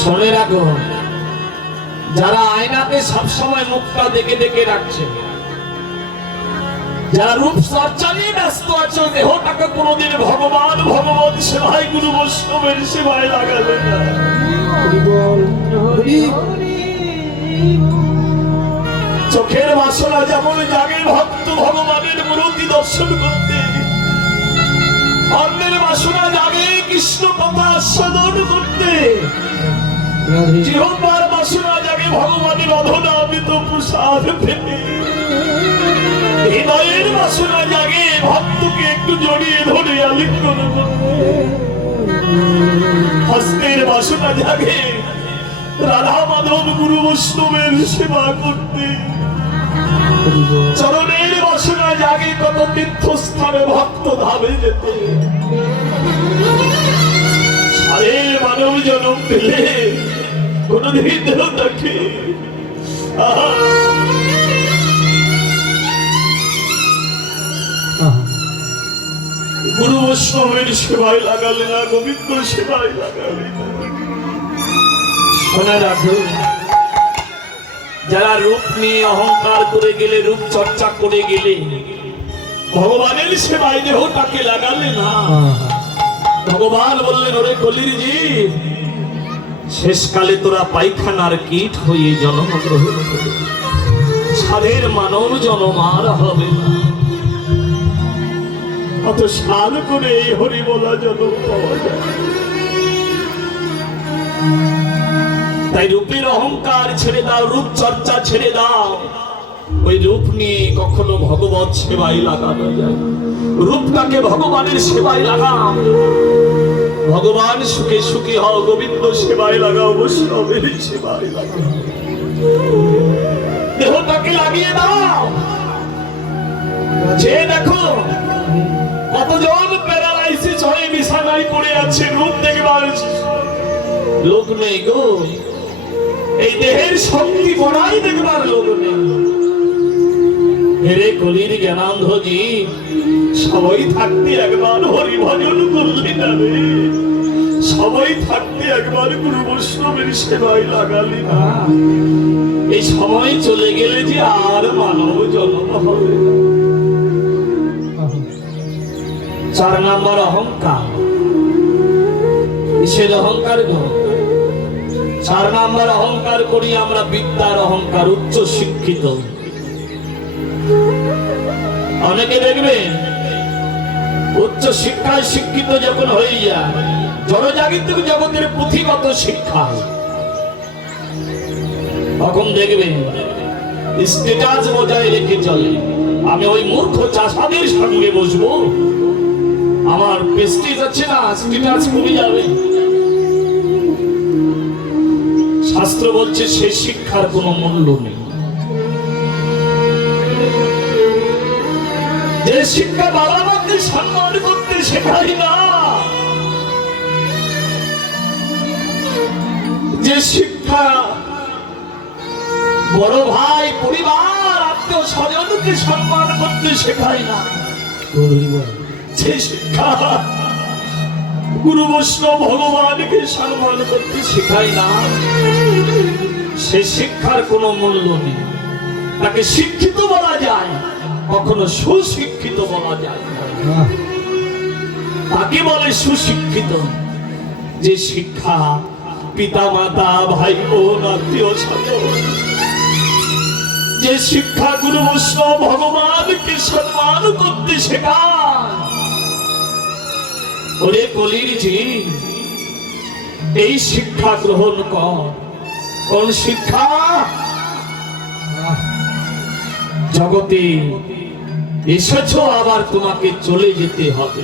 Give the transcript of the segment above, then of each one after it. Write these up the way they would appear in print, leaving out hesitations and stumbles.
শুনে রাখো, যারা আয়নাতে সবসময় মুখটা দেখে দেখে রাখছে, যারা রূপ চর্চা নিয়ে ব্যস্ত আছে, দেহটাকে কোনোদিন ভগবান ভগবান সেবায় গুরু বৈষ্ণবের সেবায় লাগাবে না। চোখের বাসনা যেমন জাগে ভক্ত ভগবানের মূর্তি দর্শন করতে, অন্যের বাসনা জাগে কৃষ্ণ কথা আস্বাদন করতে, জিহ্বার বাসনা জাগে ভগবানের অধনামৃত প্রসাদ পেতে, হৃদয়ের বাসনা জাগে ভক্তকে একটু জড়িয়ে ধরে আলিঙ্গন করতে, হস্তের বাসনা জাগে রাধা মাধব গুরু বৈষ্ণবের সেবা করতে, চরণের বাসনা জাগে কত তীর্থস্থানে ভক্ত ধামে যেতে। সারের মানব জনম পেলে কোনদিন দেহটাকে গুরু বৈষ্ণবের সেবায় লাগালে না, গোবিন্দ সেবায় লাগালে না। শোনা রাখো, যারা রূপ নিয়ে অহংকার করে গেলে, রূপ চর্চা করে গেলে, ভগবানের সেবায় দেহটাকে লাগালে না, ভগবান বললেন ওরে কলির জীব, শেষকালে তোরা পায়খানার কীট হয়ে জন্মগ্রহণ করবে, সাধের মানব জন্ম আর হবে না। অত সাল করে এই হরি বলা জন্ম পাওয়া যায়। তাই রূপের অহংকার ছেড়ে দাও, রূপ চর্চা ছেড়ে দাও। ওই রূপ নিয়ে কখনো ভগবত সেবায় লাগানো যায়, রূপটাকে ভগবানের সেবায় লাগাও। ভগবান সুখে সুখী হও, গোবিন্দ সেবায় লাগাও, বৈষ্ণবের সেবায় লাগাও। দেহটাকে লাগিয়ে দাও। যে দেখো কতজন প্যারালাইসিস হয়ে বিছানায় পড়ে আছে, রূপ দেখবার লোক নেই গো। এই দেহের শক্তি বড়াই দেখবার লোক নেই। হেরে কলির জ্ঞানান্ধ জীব, সবাই থাকতে একবার হরি ভজন করলি না রে, সবাই থাকতে একবার গুরু বৈষ্ণবের সেবায় লাগালি না। এই সময় চলে গেলে যে আর মানব জন্ম হবে না। 4 নম্বর অহংকার। কিসের অহংকার গো? 4 নম্বর অহংকার করি আমরা বিদ্যার অহংকার, উচ্চ শিক্ষিত। অনেকে দেখবেন উচ্চ শিক্ষায় শিক্ষিত যখন হয়ে যায়, জড়জাগতিক জগতের পুঁথিগত শিক্ষা, তখন দেখবেন স্ট্যাটাস বজায় রেখে চলে। আমি ওই মূর্খ চাষাদের সঙ্গে বসবো, আমার প্রেস্টিজ আছে না, স্ট্যাটাস কমে যাবে। শাস্ত্র বলছে সে শিক্ষার কোনো মূল্য নেই। যে শিক্ষা বাবা মাকে সম্মান করতে শেখাই না, যে শিক্ষা বড় ভাই পরিবার আত্মীয় স্বজনকে সম্মান করতে শেখাই না, যে শিক্ষা গুরু বৈষ্ণব ভগবানকে সম্মান করতে শেখাই না, সে শিক্ষার কোনো মূল্য নেই। তাকে শিক্ষিত বলা যায়, কখনো সুশিক্ষিত বলা যায় না। তাকে বলে সুশিক্ষিত যে শিক্ষা পিতা মাতা ভাই বোন আত্মীয় স্বজন, যে শিক্ষা গুরু বৈষ্ণব ভগবানকে সম্মান করতে শেখায়। ওরে কলির জীব, এই শিক্ষা গ্রহণ কর। কোন শিক্ষা? জগতে এসেছো, আবার তোমাকে চলে যেতে হবে।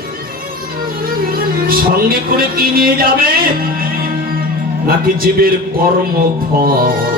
সঙ্গে করে কি নিয়ে যাবে? নাকি জীবের কর্মফল।